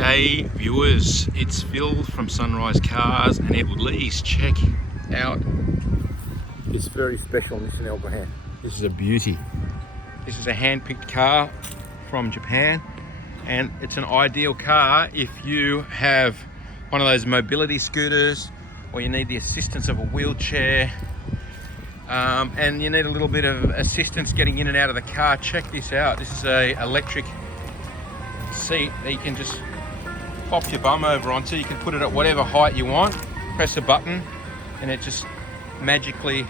G'day viewers, it's Phil from SunRIseCars, and please check out this very special Nissan Elgrand. This is a beauty. This is a hand-picked car from Japan, and it's an ideal car if you have one of those mobility scooters or you need the assistance of a wheelchair and you need a little bit of assistance getting in and out of the car. Check this out. This is a electric seat that you can just pop your bum over onto. You can put it at whatever height you want, press a button and it just magically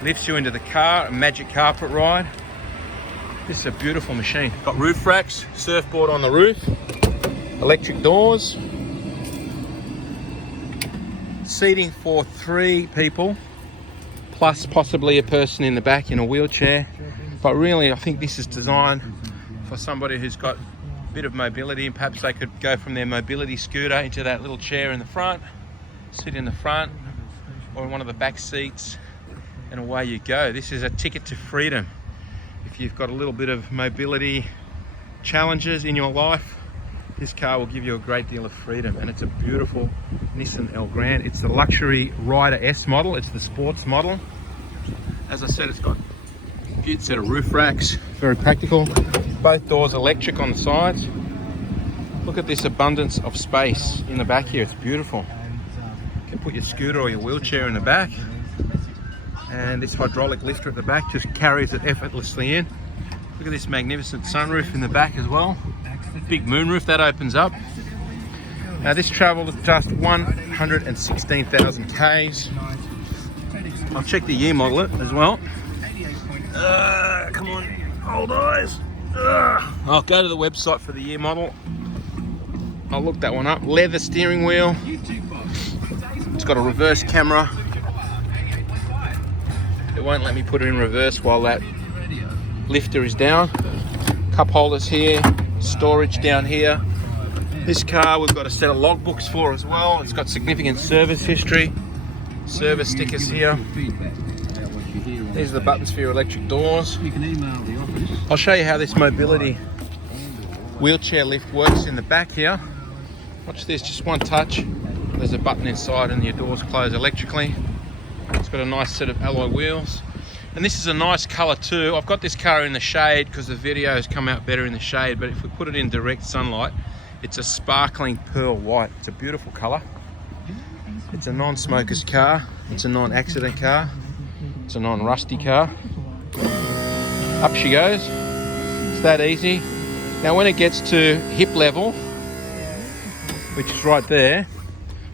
lifts you into the car. A magic carpet ride. This is a beautiful machine. Got roof racks, surfboard on the roof, electric doors, seating for 3 people plus possibly a person in the back in a wheelchair. But really I think this is designed for somebody who's got bit of mobility, and perhaps they could go from their mobility scooter into that little chair in the front, sit in the front or in one of the back seats, and away you go. This is a ticket to freedom. If you've got a little bit of mobility challenges in your life, this car will give you a great deal of freedom. And it's a beautiful Nissan Elgrand. It's the luxury RIder S model. It's the sports model. As I said, it's got a good set of roof racks, very practical. Both doors electric on the sides. Look at this abundance of space in the back here. It's beautiful. You can put your scooter or your wheelchair in the back, and this hydraulic lifter at the back just carries it effortlessly in. Look at this magnificent sunroof in the back as well. Big moonroof that opens up. Now this travelled just 116,000 Ks. I'll check the year model as well. Come on, old eyes. I'll go to the website for the year model. I'll look that one up. Leather steering wheel. It's got a reverse camera. It won't let me put it in reverse while that lifter is down. Cup holders here, storage down here. This car we've got a set of logbooks for as well. It's got significant service history. Service stickers here. These are the buttons for your electric doors. I'll show you how this mobility wheelchair lift works in the back here. Watch this, just one touch. There's a button inside and your doors close electrically. It's got a nice set of alloy wheels. And this is a nice colour too. I've got this car in the shade because the videos come out better in the shade, but if we put it in direct sunlight, it's a sparkling pearl white. It's a beautiful colour. It's a non-smoker's car. It's a non-accident car. It's a non-rusty car. Up she goes. It's that easy. Now when it gets to hip level, which is right there,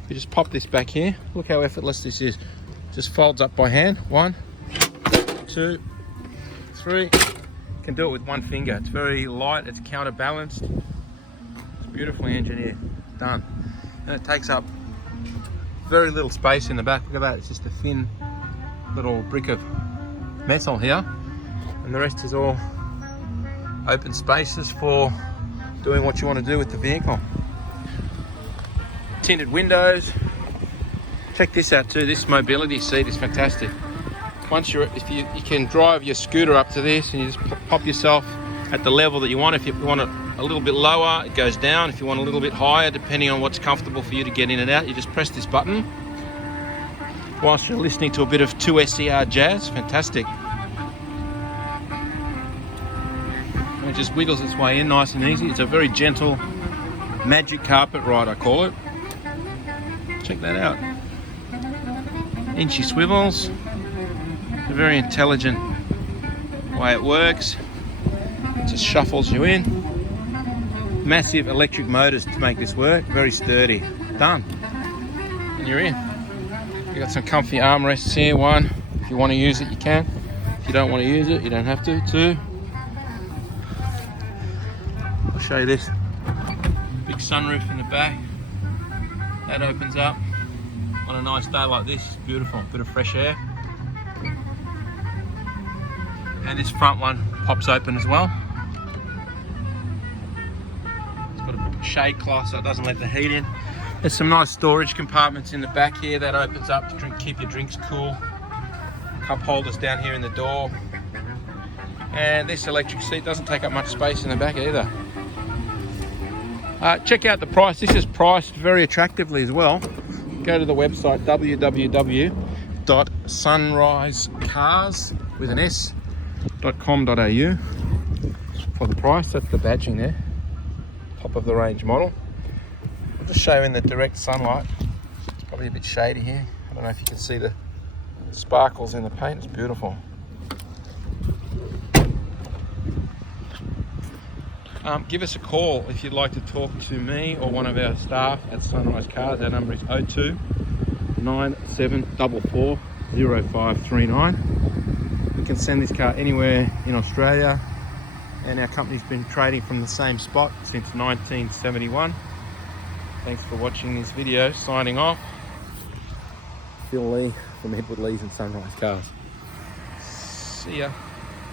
you just pop this back here. Look how effortless this is. Just folds up by hand. 1, 2, 3. You can do it with one finger. It's very light, it's counterbalanced. It's beautifully engineered. Done. And it takes up very little space in the back. Look at that, it's just a thin little brick of metal here, and the rest is all open spaces for doing what you want to do with the vehicle. Tinted windows. Check this out too. This mobility seat is fantastic. Once you can drive your scooter up to this, and you just pop yourself at the level that you want. If you want it a little bit lower, it goes down. If you want a little bit higher, depending on what's comfortable for you to get in and out, you just press this button whilst you're listening to a bit of 2SCR jazz. Fantastic. And it just wiggles its way in nice and easy. It's a very gentle magic carpet ride, I call it. Check that out. Inchy swivels. It's a very intelligent way it works. It just shuffles you in. Massive electric motors to make this work. Very sturdy. Done. And you're in. You've got some comfy armrests here. 1, if you want to use it, you can. If you don't want to use it, you don't have to. 2. I'll show you this. Big sunroof in the back. That opens up. On a nice day like this, it's beautiful. Bit of fresh air. And this front one pops open as well. It's got a shade cloth so it doesn't let the heat in. There's some nice storage compartments in the back here that opens up to keep your drinks cool. Cup holders down here in the door. And this electric seat doesn't take up much space in the back either. Check out the price. This is priced very attractively as well. Go to the website www.sunrisecars with an s.com.au for the price. That's the badging there. Top of the range model. I'll just show you in the direct sunlight. It's probably a bit shady here. I don't know if you can see the sparkles in the paint. It's beautiful. Give us a call if you'd like to talk to me or one of our staff at SunRIseCars. Our number is 02 9744 0539. We can send this car anywhere in Australia, and our company's been trading from the same spot since 1971. Thanks for watching this video. Signing off. Phil Lee from Edward Lee's and SunRIseCars. See ya.